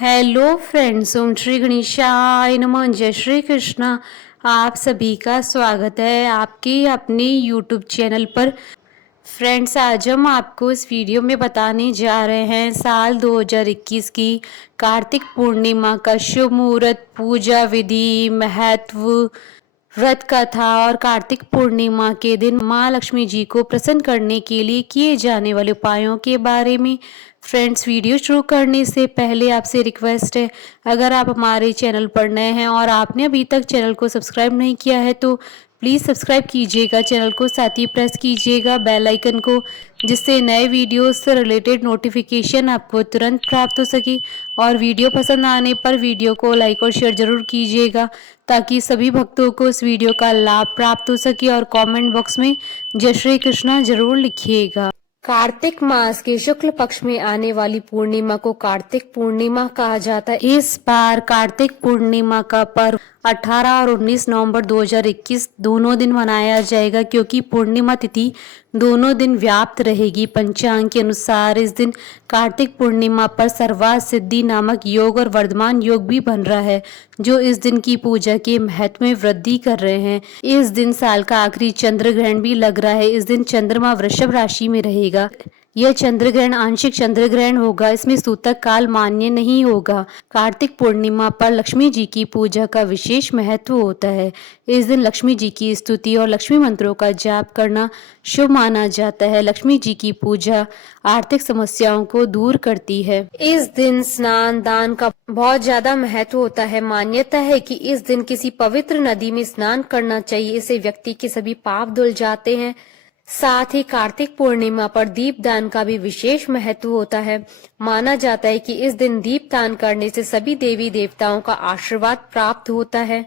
Hello friends, ओम श्री गणेशाय नमः। जय श्री कृष्णा। आप सभी का स्वागत है आपके अपने यूट्यूब चैनल पर। फ्रेंड्स, आज हम आपको इस वीडियो में बताने जा रहे हैं साल 2021 की कार्तिक पूर्णिमा का शुभ मुहूर्त, पूजा विधि, महत्व, व्रत कथा और कार्तिक पूर्णिमा के दिन माँ लक्ष्मी जी को प्रसन्न करने के लिए किए जाने वाले उपायों के बारे में। फ्रेंड्स, वीडियो शुरू करने से पहले आपसे रिक्वेस्ट है, अगर आप हमारे चैनल पर नए हैं और आपने अभी तक चैनल को सब्सक्राइब नहीं किया है तो प्लीज़ सब्सक्राइब कीजिएगा चैनल को, साथ ही प्रेस कीजिएगा बेल आइकन को, जिससे नए वीडियोस से रिलेटेड नोटिफिकेशन आपको तुरंत प्राप्त हो सके। और वीडियो पसंद आने पर वीडियो को लाइक और शेयर जरूर कीजिएगा ताकि सभी भक्तों को इस वीडियो का लाभ प्राप्त हो सके। और कमेंट बॉक्स में जय श्री कृष्णा जरूर लिखिएगा। कार्तिक मास के शुक्ल पक्ष में आने वाली पूर्णिमा को कार्तिक पूर्णिमा कहा जाता है। इस बार कार्तिक पूर्णिमा का पर्व 18 और 19 नवंबर 2021 दोनों दिन मनाया जाएगा, क्योंकि पूर्णिमा तिथि दोनों दिन व्याप्त रहेगी। पंचांग के अनुसार इस दिन कार्तिक पूर्णिमा पर सर्वार्थ सिद्धि नामक योग और वर्धमान योग भी बन रहा है, जो इस दिन की पूजा के महत्व में वृद्धि कर रहे हैं। इस दिन साल का आखिरी चंद्र ग्रहण भी लग रहा है। इस दिन चंद्रमा वृषभ राशि में रहेगा। यह चंद्र ग्रहण आंशिक चंद्र ग्रहण होगा, इसमें सूतक काल मान्य नहीं होगा। कार्तिक पूर्णिमा पर लक्ष्मी जी की पूजा का विशेष महत्व होता है। इस दिन लक्ष्मी जी की स्तुति और लक्ष्मी मंत्रों का जाप करना शुभ माना जाता है। लक्ष्मी जी की पूजा आर्थिक समस्याओं को दूर करती है। इस दिन स्नान दान का बहुत ज्यादा महत्व होता है। मान्यता है कि इस दिन किसी पवित्र नदी में स्नान करना चाहिए, इससे व्यक्ति के सभी पाप धुल जाते हैं। साथ ही कार्तिक पूर्णिमा पर दीप दान का भी विशेष महत्व होता है। माना जाता है कि इस दिन दीप दान करने से सभी देवी देवताओं का आशीर्वाद प्राप्त होता है।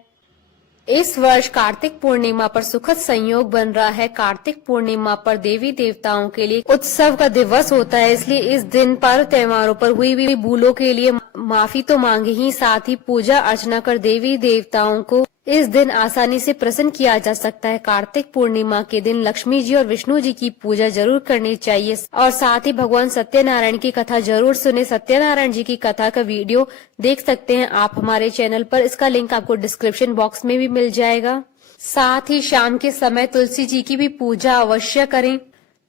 इस वर्ष कार्तिक पूर्णिमा पर सुखद संयोग बन रहा है। कार्तिक पूर्णिमा पर देवी देवताओं के लिए उत्सव का दिवस होता है, इसलिए इस दिन पर्व त्योहारों पर हुई भूलों के लिए माफी तो मांगे ही, साथ ही पूजा अर्चना कर देवी देवताओं को इस दिन आसानी से प्रसन्न किया जा सकता है। कार्तिक पूर्णिमा के दिन लक्ष्मी जी और विष्णु जी की पूजा जरूर करनी चाहिए और साथ ही भगवान सत्यनारायण की कथा जरूर सुने। सत्यनारायण जी की कथा का वीडियो देख सकते हैं आप हमारे चैनल पर, इसका लिंक आपको डिस्क्रिप्शन बॉक्स में भी मिल जाएगा। साथ ही शाम के समय तुलसी जी की भी पूजा अवश्य करें।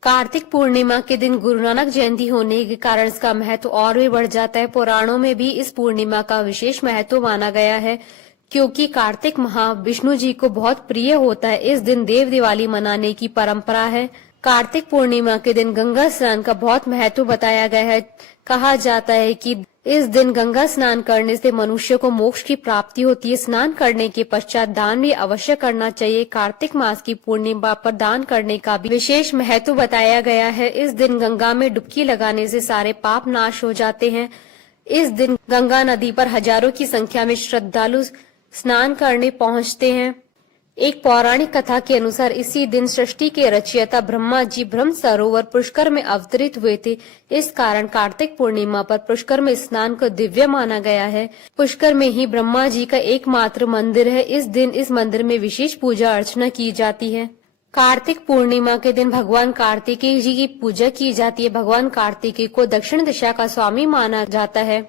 कार्तिक पूर्णिमा के दिन गुरु नानक जयंती होने के कारण इसका महत्व और भी बढ़ जाता है। पुराणों में भी इस पूर्णिमा का विशेष महत्व माना गया है, क्योंकि कार्तिक माह विष्णु जी को बहुत प्रिय होता है। इस दिन देव दिवाली मनाने की परंपरा है। कार्तिक पूर्णिमा के दिन गंगा स्नान का बहुत महत्व बताया गया है। कहा जाता है कि इस दिन गंगा स्नान करने से मनुष्य को मोक्ष की प्राप्ति होती है। स्नान करने के पश्चात दान भी अवश्य करना चाहिए। कार्तिक मास की पूर्णिमा पर दान करने का भी विशेष महत्व बताया गया है। इस दिन गंगा में डुबकी लगाने से सारे पाप नाश हो जाते हैं। इस दिन गंगा नदी पर हजारों की संख्या में श्रद्धालु स्नान करने पहुंचते हैं। एक पौराणिक कथा के अनुसार इसी दिन सृष्टि के रचयिता ब्रह्मा जी ब्रह्म सरोवर पुष्कर में अवतरित हुए थे। इस कारण कार्तिक पूर्णिमा पर पुष्कर में स्नान को दिव्य माना गया है। पुष्कर में ही ब्रह्मा जी का एकमात्र मंदिर है। इस दिन इस मंदिर में विशेष पूजा अर्चना की जाती है। कार्तिक पूर्णिमा के दिन भगवान कार्तिकेय जी की पूजा की जाती है। भगवान कार्तिकेय को दक्षिण दिशा का स्वामी माना जाता है।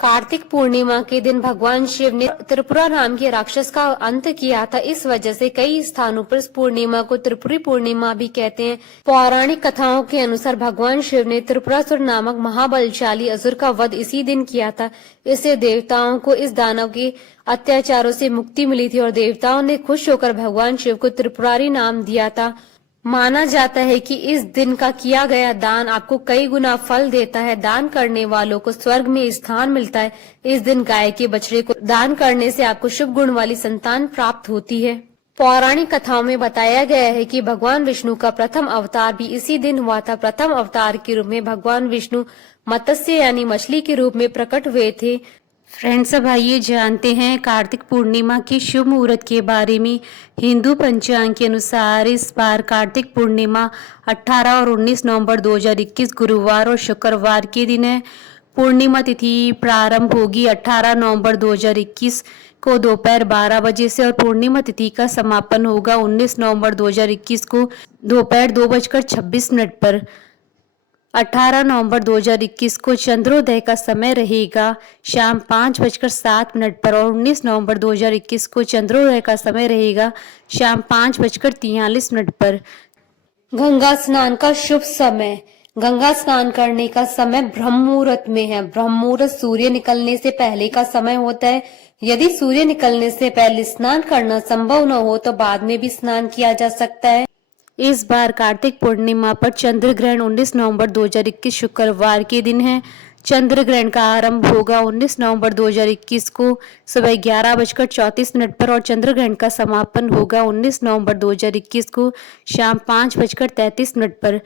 कार्तिक पूर्णिमा के दिन भगवान शिव ने त्रिपुरा नाम के राक्षस का अंत किया था। इस वजह से कई स्थानों पर इस पूर्णिमा को त्रिपुरी पूर्णिमा भी कहते हैं। पौराणिक कथाओं के अनुसार भगवान शिव ने त्रिपुरासुर नामक महाबलशाली असुर का वध इसी दिन किया था। इससे देवताओं को इस दानव के अत्याचारों से मुक्ति मिली थी और देवताओं ने खुश होकर भगवान शिव को त्रिपुरारी नाम दिया था। माना जाता है कि इस दिन का किया गया दान आपको कई गुना फल देता है। दान करने वालों को स्वर्ग में स्थान मिलता है। इस दिन गाय के बछड़े को दान करने से आपको शुभ गुण वाली संतान प्राप्त होती है। पौराणिक कथाओं में बताया गया है कि भगवान विष्णु का प्रथम अवतार भी इसी दिन हुआ था। प्रथम अवतार के रूप में भगवान विष्णु मत्स्य यानी मछली के रूप में प्रकट हुए थे। फ्रेंड्स, अब आइए जानते हैं कार्तिक पूर्णिमा के शुभ मुहूर्त के बारे में। हिंदू पंचांग के अनुसार इस बार कार्तिक पूर्णिमा 18 और 19 नवंबर 2021 गुरुवार और शुक्रवार के दिन है। पूर्णिमा तिथि प्रारंभ होगी 18 नवंबर 2021 को दोपहर 12 बजे से और पूर्णिमा तिथि का समापन होगा 19 नवंबर 2021 को दोपहर 2:26 पर। 18 नवंबर 2021 को चंद्रोदय का समय रहेगा शाम 5:07 पर और 19 नवंबर 2021 को चंद्रोदय का समय रहेगा शाम 5:43 पर। गंगा स्नान का शुभ समय। गंगा स्नान करने का समय ब्रह्म मुहूर्त में है। ब्रह्म मुहूर्त सूर्य निकलने से पहले का समय होता है। यदि सूर्य निकलने से पहले स्नान करना संभव न हो तो बाद में भी स्नान किया जा सकता है। इस बार कार्तिक पूर्णिमा पर चंद्र ग्रहण 19 नवंबर 2021 शुक्रवार के दिन है। चंद्र ग्रहण का आरंभ होगा 19 नवंबर 2021 को सुबह 11:34 पर और चंद्र ग्रहण का समापन होगा 19 नवंबर 2021 को शाम 5:33 पर।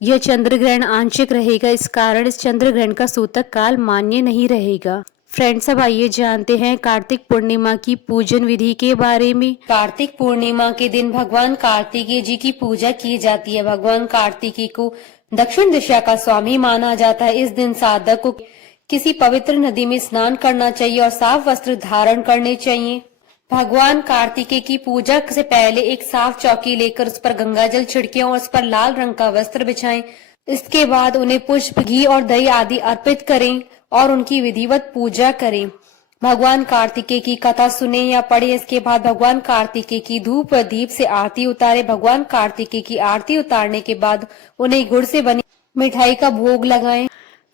यह चंद्र ग्रहण आंशिक रहेगा, इस कारण इस चंद्र ग्रहण का सूतक काल मान्य नहीं रहेगा। फ्रेंड्स, अब आइए जानते हैं कार्तिक पूर्णिमा की पूजन विधि के बारे में। कार्तिक पूर्णिमा के दिन भगवान कार्तिकेय जी की पूजा की जाती है। भगवान कार्तिकेय को दक्षिण दिशा का स्वामी माना जाता है। इस दिन साधक को किसी पवित्र नदी में स्नान करना चाहिए और साफ वस्त्र धारण करने चाहिए। भगवान कार्तिकेय की पूजा से पहले एक साफ चौकी लेकर उस पर गंगा जल छिड़कें और उस पर लाल रंग का वस्त्र बिछाएं। इसके बाद उन्हें पुष्प, घी और दही आदि अर्पित करें और उनकी विधिवत पूजा करें। भगवान कार्तिकेय की कथा सुने या पढ़े। इसके बाद भगवान कार्तिकेय की धूप व दीप से आरती उतारे। भगवान कार्तिकेय की आरती उतारने के बाद उन्हें गुड़ से बनी मिठाई का भोग लगाएं।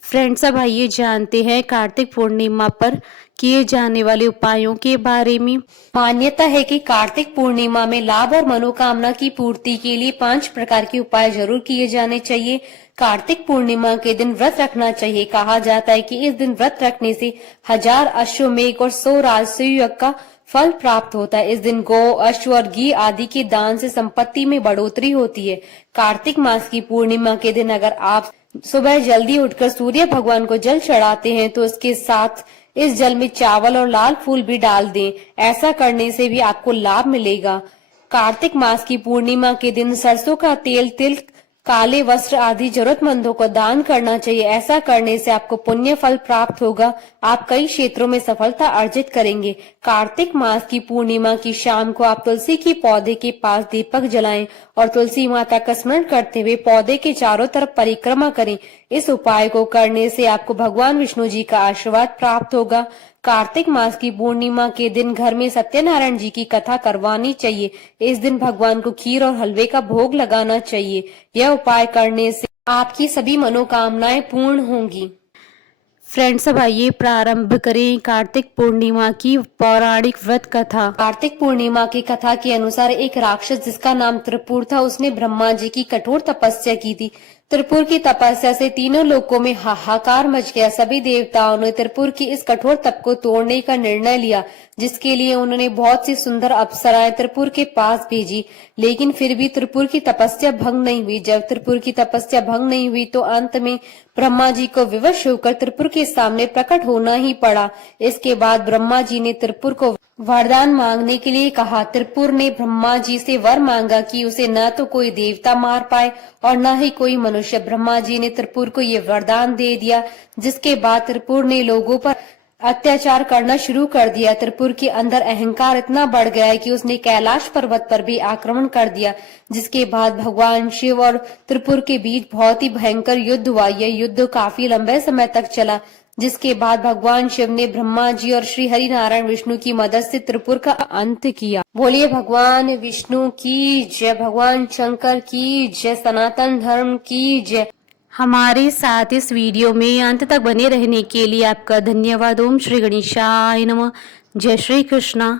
फ्रेंड्स, अब आइए जानते हैं कार्तिक पूर्णिमा पर किए जाने वाले उपायों के बारे में। मान्यता है कि कार्तिक पूर्णिमा में लाभ और मनोकामना की पूर्ति के लिए 5 प्रकार के उपाय जरूर किए जाने चाहिए। कार्तिक पूर्णिमा के दिन व्रत रखना चाहिए। कहा जाता है कि इस दिन व्रत रखने से 1000 अश्वमेघ और 100 राजसूय यज्ञ का फल प्राप्त होता है। इस दिन गौ, अश्व और घी आदि के दान से संपत्ति में बढ़ोतरी होती है। कार्तिक मास की पूर्णिमा के दिन अगर आप सुबह जल्दी उठकर सूर्य भगवान को जल चढ़ाते हैं तो इसके साथ इस जल में चावल और लाल फूल भी डाल दें। ऐसा करने से भी आपको लाभ मिलेगा। कार्तिक मास की पूर्णिमा के दिन सरसों का तेल, तिल, काले वस्त्र आदि जरूरतमंदों को दान करना चाहिए। ऐसा करने से आपको पुण्य फल प्राप्त होगा। आप कई क्षेत्रों में सफलता अर्जित करेंगे। कार्तिक मास की पूर्णिमा की शाम को आप तुलसी के पौधे के पास दीपक जलाएं और तुलसी माता का स्मरण करते हुए पौधे के चारों तरफ परिक्रमा करें। इस उपाय को करने से आपको भगवान विष्णु जी का आशीर्वाद प्राप्त होगा। कार्तिक मास की पूर्णिमा के दिन घर में सत्यनारायण जी की कथा करवानी चाहिए। इस दिन भगवान को खीर और हलवे का भोग लगाना चाहिए। यह उपाय करने से आपकी सभी मनोकामनाएं पूर्ण होंगी। फ्रेंड्स, अब आइए प्रारंभ करें कार्तिक पूर्णिमा की पौराणिक व्रत कथा। कार्तिक पूर्णिमा की कथा के अनुसार एक राक्षस जिसका नाम त्रिपुर था, उसने ब्रह्मा जी की कठोर तपस्या की थी। त्रिपुर की तपस्या से तीनों लोकों में हाहाकार मच गया। सभी देवताओं ने त्रिपुर की इस कठोर तप को तोड़ने का निर्णय लिया, जिसके लिए उन्होंने बहुत सी सुंदर अप्सराएं त्रिपुर के पास भेजी, लेकिन फिर भी त्रिपुर की तपस्या भंग नहीं हुई। जब त्रिपुर की तपस्या भंग नहीं हुई तो अंत में ब्रह्मा जी को विवश होकर त्रिपुर के सामने प्रकट होना ही पड़ा। इसके बाद ब्रह्मा जी ने त्रिपुर को वरदान मांगने के लिए कहा। त्रिपुर ने ब्रह्मा जी से वर मांगा कि उसे न तो कोई देवता मार पाए और न ही कोई मनुष्य। ब्रह्मा जी ने त्रिपुर को ये वरदान दे दिया, जिसके बाद त्रिपुर ने लोगों पर अत्याचार करना शुरू कर दिया। त्रिपुर के अंदर अहंकार इतना बढ़ गया है कि उसने कैलाश पर्वत पर भी आक्रमण कर दिया, जिसके बाद भगवान शिव और त्रिपुर के बीच बहुत ही भयंकर युद्ध हुआ। यह युद्ध काफी लंबे समय तक चला, जिसके बाद भगवान शिव ने ब्रह्मा जी और श्री हरि नारायण विष्णु की मदद से त्रिपुर का अंत किया। बोलिए भगवान विष्णु की जय, भगवान शंकर की जय, सनातन धर्म की जय। हमारे साथ इस वीडियो में अंत तक बने रहने के लिए आपका धन्यवाद। ओम श्री गणेशाय नमः। जय श्री कृष्णा।